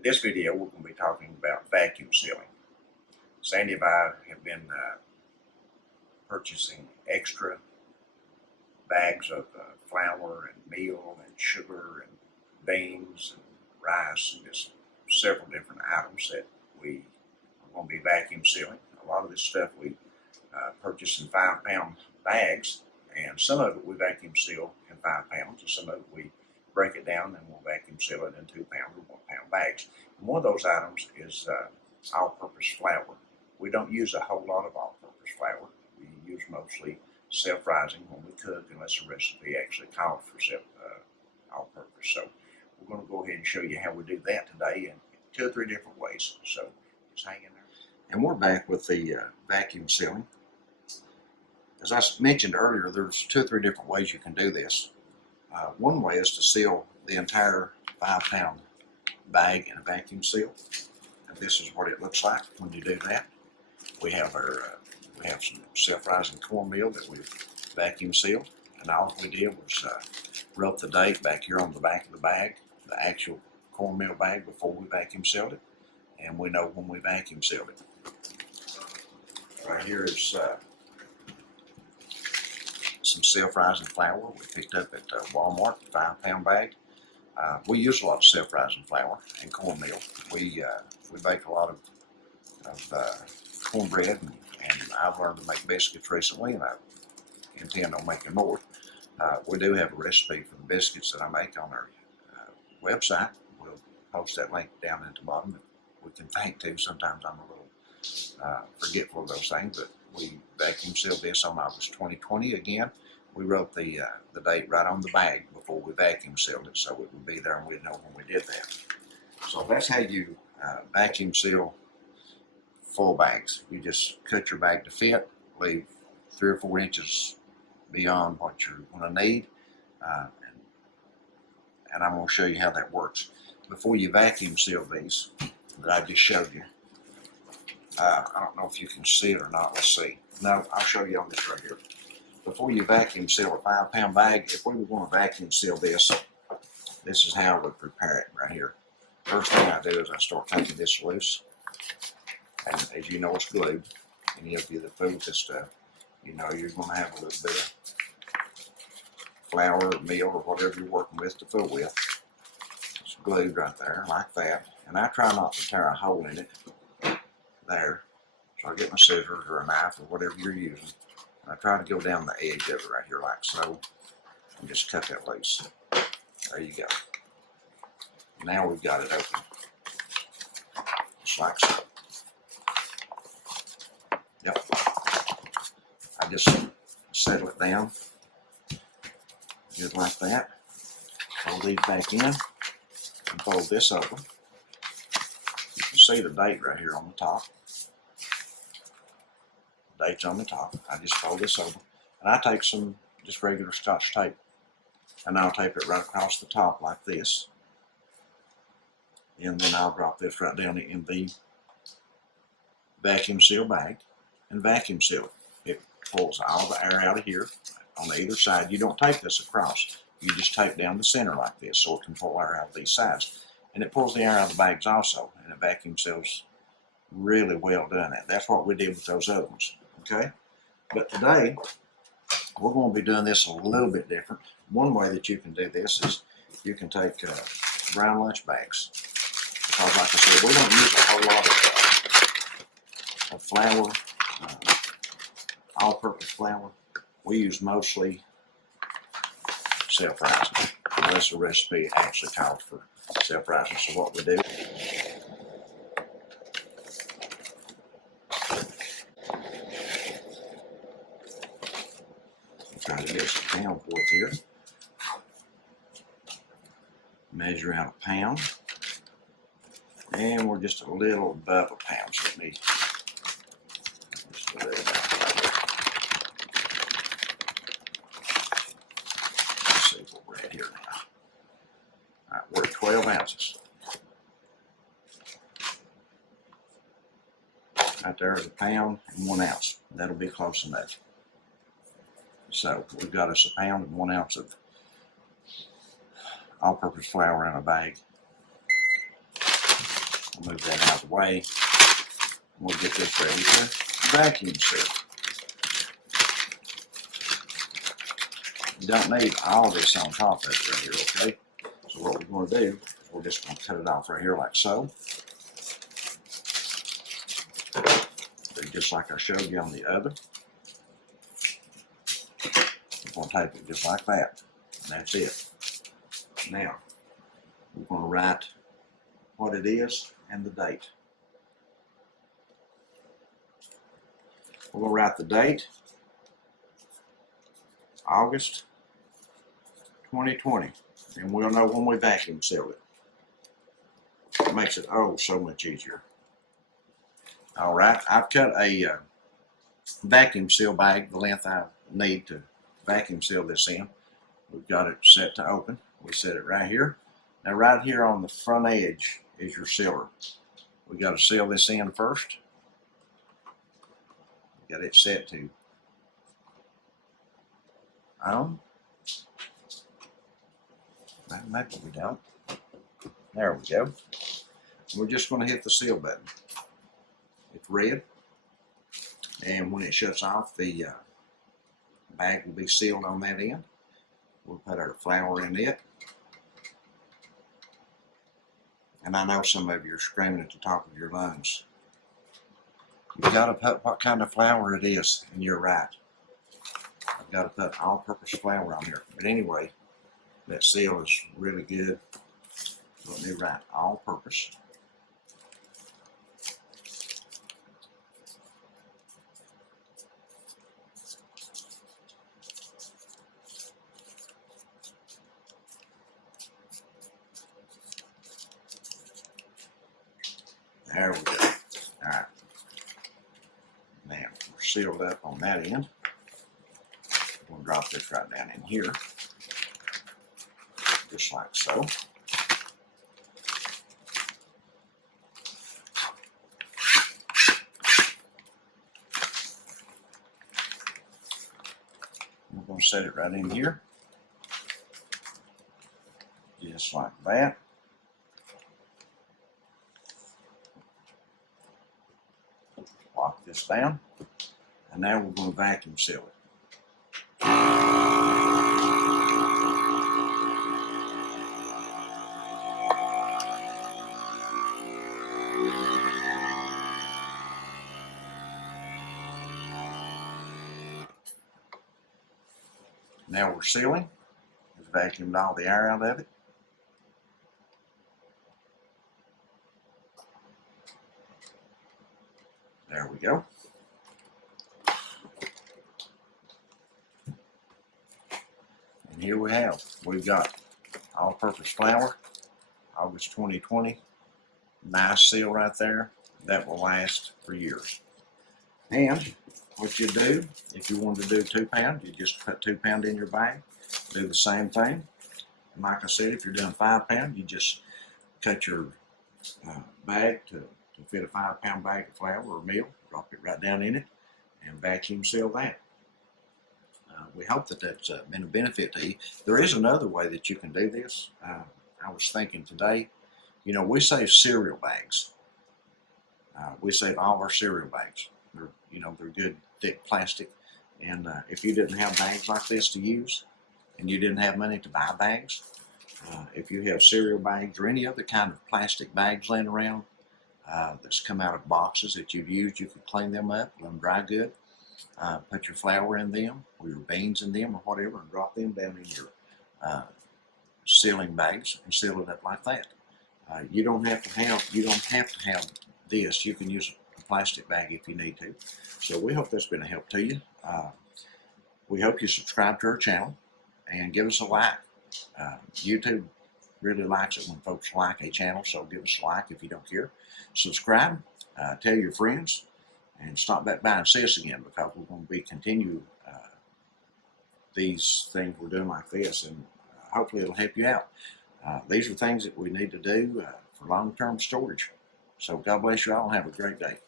In this video, we're going to be talking about vacuum sealing. Sandy and I have been purchasing extra bags of flour and meal and sugar and beans and rice and just several different items that we are going to be vacuum sealing. A lot of this stuff we purchase in 5-pound bags, and some of it we vacuum seal in 5 pounds, and some of it we break it down and we'll vacuum seal it in 2-pound or 1-pound bags. And one of those items is all-purpose flour. We don't use a whole lot of all-purpose flour. We use mostly self-rising when we cook, unless the recipe actually calls for all-purpose. So we're going to go ahead and show you how we do that today in 2 or 3 different ways. So just hang in there. And we're back with the vacuum sealing. As I mentioned earlier, there's 2 or 3 different ways you can do this. One way is to seal the entire 5-pound bag in a vacuum seal. And this is what it looks like when you do that. We have some self-rising cornmeal that we've vacuum sealed, and all we did was wrote the date back here on the back of the bag, the actual cornmeal bag, before we vacuum sealed it, and we know when we vacuum sealed it. Right here is some self-rising flour we picked up at Walmart, 5-pound bag. We use a lot of self-rising flour and cornmeal. We bake a lot of cornbread, and I've learned to make biscuits recently, and I intend on making more. We do have a recipe for the biscuits that I make on our website. We'll post that link down at the bottom. We can think to. Sometimes I'm a little forgetful of those things, but we vacuum sealed this on August 2020 again. We wrote the date right on the bag before we vacuum sealed it, so it would be there and we'd know when we did that. So that's how you vacuum seal full bags. You just cut your bag to fit, leave 3 or 4 inches beyond what you're going to need, and I'm going to show you how that works. Before you vacuum seal these that I just showed you, I don't know if you can see it or not. Let's see. No, I'll show you on this right here. Before you vacuum seal a 5-pound bag, if we were going to vacuum seal this, this is how I would prepare it right here. First thing I do is I start taking this loose, and as you know, it's glued. Any of you that fool with this stuff, you know you're going to have a little bit of flour or meal or whatever you're working with to fool with. It's glued right there like that, and I try not to tear a hole in it there. So I get my scissors or a knife or whatever you're using, and I try to go down the edge of it right here like so, and just cut that loose. There you go. Now we've got it open, just like so. Yep. I just settle it down, just like that. Fold these back in and fold this open. You can see the date right here on the top. The date's on the top. I just fold this over, and I take some just regular Scotch tape, and I'll tape it right across the top like this. And then I'll drop this right down in the vacuum seal bag and vacuum seal it. It pulls all the air out of here on either side. You don't tape this across. You just tape down the center like this so it can pull air out of these sides. And it pulls the air out of the bags also, and it vacuum seals really well doing that. That's what we did with those other ones, okay? But today, we're going to be doing this a little bit different. One way that you can do this is you can take brown lunch bags. Because like I said, we don't use a whole lot of flour, all-purpose flour. We use mostly self-rising, unless the recipe actually calls for self-rising. So what we do, try to get us a pound worth here. Measure out a pound. And we're just a little above a pound, so let me just lay it out right here. Let's see what we're at here now. All right, we're at 12 ounces. Right there is a pound and 1 ounce. That'll be close enough. So we've got us a pound and 1 ounce of all-purpose flour in a bag. We'll move that out of the way. We'll get this ready to vacuum seal. You don't need all this on top of it right here, okay? So what we're going to do is we're just going to cut it off right here like so. Do just like I showed you on the other. We're going to tape it just like that. And that's it. Now, we're going to write what it is and the date. We're going to write the date, August 2020, and we'll know when we vacuum seal it. It makes it so much easier. All right, I've cut a vacuum seal bag the length I need to vacuum seal this in. We've got it set to open. We set it right here. Now right here on the front edge is your sealer. We got to seal this in first. Got it set to on. Maybe we don't. There we go. We're just going to hit the seal button. It's red, and when it shuts off, the bag will be sealed on that end. We'll put our flour in it. And I know some of you are screaming at the top of your lungs. You've got to put what kind of flour it is, and you're right. I've got to put all-purpose flour on here. But anyway, that seal is really good. Let me write all-purpose. There we go. All right. Now, we're sealed up on that end. We'll drop this right down in here. Just like so. We're going to set it right in here. Just like that. Lock this down. And now we're going to vacuum seal it. Now we're sealing. We've vacuumed all the air out of it. There we go. And here we have, we've got all-purpose flour, August 2020. Nice seal right there. That will last for years. And what you do, if you want to do 2 pound, you just put 2 pound in your bag. Do the same thing. And like I said, if you're doing 5 pound, you just cut your bag to fit a 5 pound bag of flour or meal. Drop it right down in it and vacuum seal that. We hope that that's been a benefit to you. There is another way that you can do this. I was thinking today, you know, we save cereal bags. We save all our cereal bags. They're good, thick plastic. And if you didn't have bags like this to use, and you didn't have money to buy bags, if you have cereal bags or any other kind of plastic bags laying around that's come out of boxes that you've used, you can clean them up, let them dry good. Put your flour in them, or your beans in them, or whatever, and drop them down in your sealing bags and seal it up like that. You don't have to have this. You can use a plastic bag if you need to. So we hope that's been a help to you. We hope you subscribe to our channel and give us a like. YouTube really likes it when folks like a channel, so give us a like if you don't care. Subscribe, tell your friends, and stop back by and see us again, because we're going to be continue these things we're doing like this, and hopefully it'll help you out. These are things that we need to do for long-term storage. So God bless you all and have a great day.